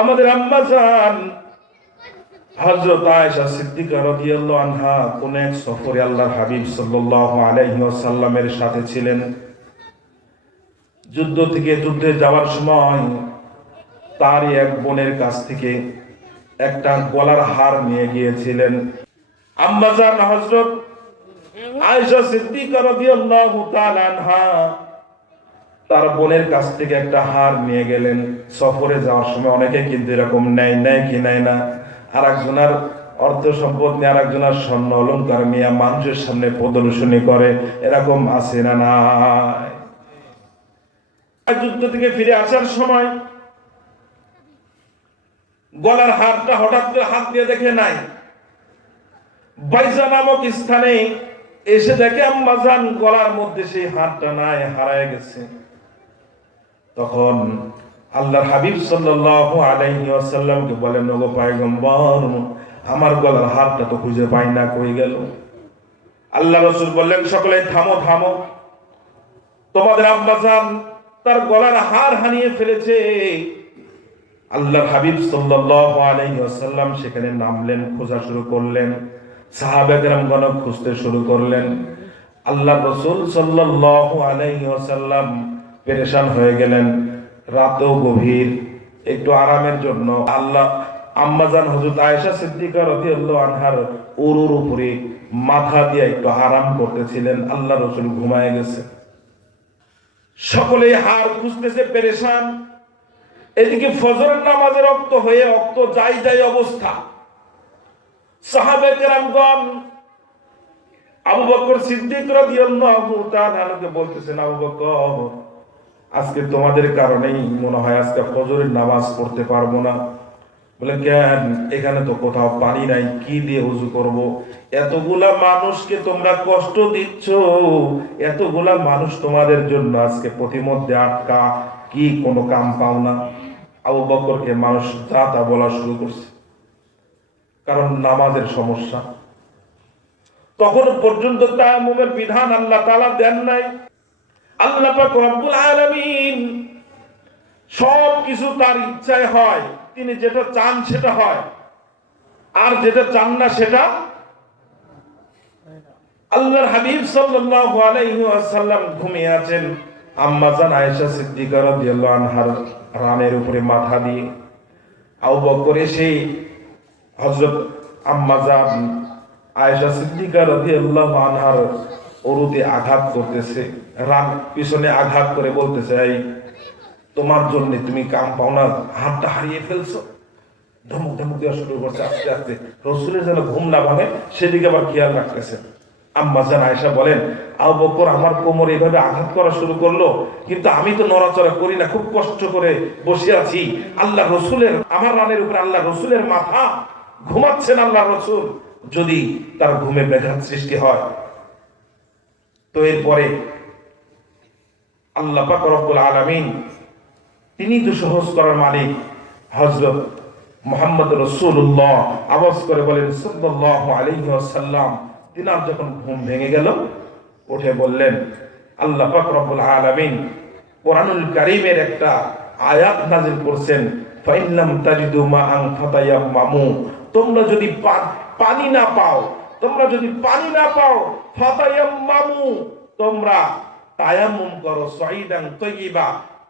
আমাদের আম্মা জান হযরত আয়েশা সিদ্দিকা রাদিয়াল্লাহু আনহা কোন এক সফরে আল্লাহর হাবিব সাল্লাল্লাহু আলাইহি ওয়াসাল্লামের সাথে ছিলেন। যুদ্ধ থেকে যুদ্ধে যাওয়ার সময় তারই এক বোনের কাছ থেকে একটা গলার হার নিয়ে গিয়েছিলেন। আম্মা জান হযরত আয়েশা সিদ্দিকা রাদিয়াল্লাহু তাআলা আনহা তার বোনের কাছ থেকে একটা হার নিয়ে গেলেন। সফরে যাওয়ার সময় অনেকে কিন্তু এরকম নেয় কি নেয় না, আর একজনের অর্থ সম্পদ নিয়ে আর একজনের স্বর্ণ অলংকার নিয়ে মানুষের সামনে প্রদর্শনী করে, এরকম আছে না নাই? যুদ্ধ থেকে ফিরে আসার সময় গলার হারটা হঠাৎ করে হাত দিয়ে দেখে নাই, বাইজা নামক স্থানে এসে দেখে আম্মা জান গলার মধ্যে সেই হারটা নাই, হারায় গেছে। তখন আল্লাহর হাবিব সাল্লাল্লাহু আলাইহি ওয়াসাল্লামকে বলেন, ওগো পয়গম্বর, আমার গলার হারটা তো খুঁজে পাই না, কই গেল? আল্লাহ রাসূল বললেন, সকলে থামো থামো, তোমাদের আম্মা জান তার গলার হার হারিয়ে ফেলেছে। আল্লাহর হাবিব সাল্লাল্লাহু আলাইহি ওয়াসাল্লাম সেখানে নামলেন, খোঁজা শুরু করলেন। সাহাবা কেরামগণ খুঁজতে শুরু করলেন। আল্লাহর রাসূল সাল্লাল্লাহু আলাইহি ওয়াসাল্লাম পেরেশান হয়ে গেলেন। রাতও গভীর, একটু আরামের জন্য আল্লাহ আম্মা জান হযরত আয়েশা সিদ্দিকা রাদিয়াল্লাহু আনহার উরুর উপরে মাথা দিয়ে একটু আরাম করতেছিলেন। আল্লাহ রাসূল ঘুমায় গেছে। সকলেই হার খুঁজতেছে, পেরেশান। এদিকে ফজরের নামাজের রক্ত হয়ে রক্ত যাই অবস্থা। সাহাবা কেরামগণ আবু বকর সিদ্দিক রাদিয়াল্লাহু তাআলা আনহুকে বলতেছেন, আবু বকর, আজকে তোমাদের কারণেই মনে হয় আজকে ফজরের নামাজ পড়তে পারবো না। বলে, কেন? এখানে তো কোথাও পানি নাই, কি দিয়ে ওযু করব? এতগুলা মানুষকে তোমরা কষ্ট দিচ্ছ, এতগুলা মানুষ তোমাদের জন্য আজকে প্রতিমধ্যে আটকা, কি কোনো কাম পাও না? আবু বকরকে মানুষ যা তা বলা শুরু করছে, কারণ নামাজের সমস্যা। তখন পর্যন্ত তায়াম্মুমের বিধান আল্লাহ তাআলা দেন নাই। আল্লাহ পাক রব্বুল আলামিন সব কিছু তার ইচ্ছায় হয়, তিনি যেটা চান সেটা হয়, আর যেটা চান না সেটা। আল্লাহর হাবিব সাল্লাল্লাহু আলাইহি ওয়াসাল্লাম ঘুমিয়ে আছেন। আম্মা জান আয়েশা সিদ্দিকা রাদিয়াল্লাহু আনহার রানের উপরে মাথা দিয়ে আবু বকর এসে হযরত আম্মা জান আয়েশা সিদ্দিকা রাদিয়াল্লাহু আনহার উরুতে আঘাত করতেছে, রান পিছনে আঘাত করে বলতেছে, এই তোমার জন্য তুমি কাম পাও না, হাতটা হারিয়ে ফেলছো। ধমক ধমক দেওয়া শুরু করছে আস্তে আস্তে। রাসূলের যেন ঘুম না ভাঙে সেদিকে আবার খেয়াল রাখতেছে। আম্মা জান আয়েশা বলেন, আবু বকর আমার কোমরে এভাবে আঘাত করা শুরু করলো, কিন্তু আমি তো নড়াচড়া করি না, খুব কষ্ট করে বসে আছি। আল্লাহ রসুলের, আমার রানের উপরে আল্লাহ রসুলের মাথা, ঘুমাচ্ছেন আল্লাহ রসুল, যদি তার ঘুমে ব্যাঘাত সৃষ্টি হয়। তো এরপরে আল্লাহ পাক রব্বুল আলামিন, তিনি তো সহজ করার মালিক, হযরত মুহাম্মদ রাসূলুল্লাহ আওয়াজ করে বলেন সাল্লাল্লাহু আলাইহি ওয়াসাল্লাম, তিনার যখন ঘুম ভেঙে গেল, উঠে বললেন, আল্লাহ পাক রব্বুল আলামিন কোরআনুল কারীমের একটা আয়াত নাযিল করেছেন, ফাইন্নাম তাজিদু মাআন ফাতায়াম্মামু, তোমরা যদি পানি না পাও, ফাতায়াম্মামু, তোমরা তায়াম্মুম করো, সাইদান তাইয়্যিবা,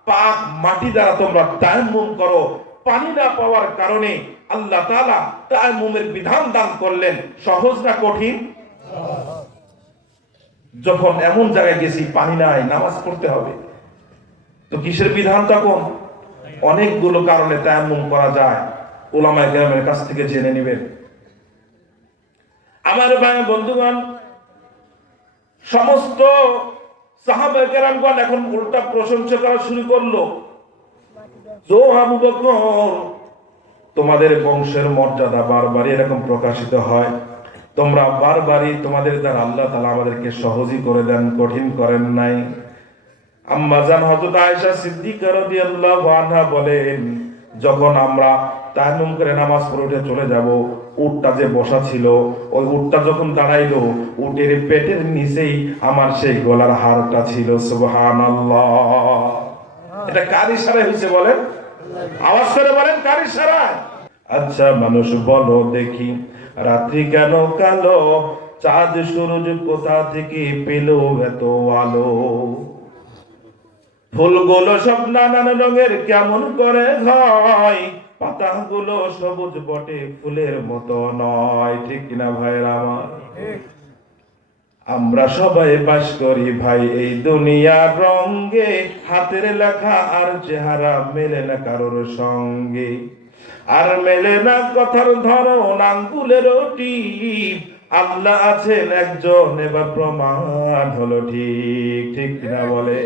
পাক মাটি দ্বারা তোমরা তায়াম্মুম করো। পানি না পাওয়ার কারণে আল্লাহ তাআলা তায়াম্মুমের বিধান দান করলেন। সহজ না কঠিন? যখন এমন জায়গায় গেছি পানি নাই, নামাজ পড়তে হবে, তো কিসের বিধান? তখন অনেকগুলো কারণে তায়াম্মুম করা যায়, উলামায়ে কেরামের কাছ থেকে জেনে নেবেন। আমার ভাই বন্ধুগণ, সমস্ত সাহাবায়ে কেরামগণ এখন উল্টা প্রশংসা করা শুরু করলো। তো আবু বকর, তোমাদের বংশের মর্যাদা বারবারই এরকম প্রকাশিত হয়, তোমরা বারবারই তোমাদের দ্বারা আল্লাহ তাআলা আমাদেরকে সহজই করে দেন, কঠিন করেন নাই। আম্মা জান হযরত আয়েশা সিদ্দিকা রাদিয়াল্লাহু আনহা বলেন, যখন আমরা তায়াম্মুম করে নামাজ পড়ে উঠে চলে যাব, উটটা যে বসা ছিল, ওই উটটা যখন দাঁড়াইলো, উটের পেটের নিচেই আমার সেই গলার হারটা ছিল। সুবহানাল্লাহ! এটা কার ইশারায় হয়েছে বলেন? আওয়াজ করে বলেন কার ইশারায়? আচ্ছা মানুষ বলো দেখি, রাত্রি কেন কালো, চাঁদ সূরজ কোথা থেকে পেল এত আলো? ফুলগুলো সব নানান রঙের কেমন করে হয়, পাতাগুলো সবুজ বটে ফুলের মতো নয়। ঠিক কিনা ভাইরা আমার? আমরা সবাই বাস করি ভাই এই দুনিয়ার রঙে, হাতের লেখা আর চেহারা মেলে না কারোর সঙ্গে, আর মেলে না কথার ধরন আঙ্গুলের টিপ। আল্লাহ আছেন একজন, এবার প্রমাণ হলো ঠিক। ঠিক কিনা বলে?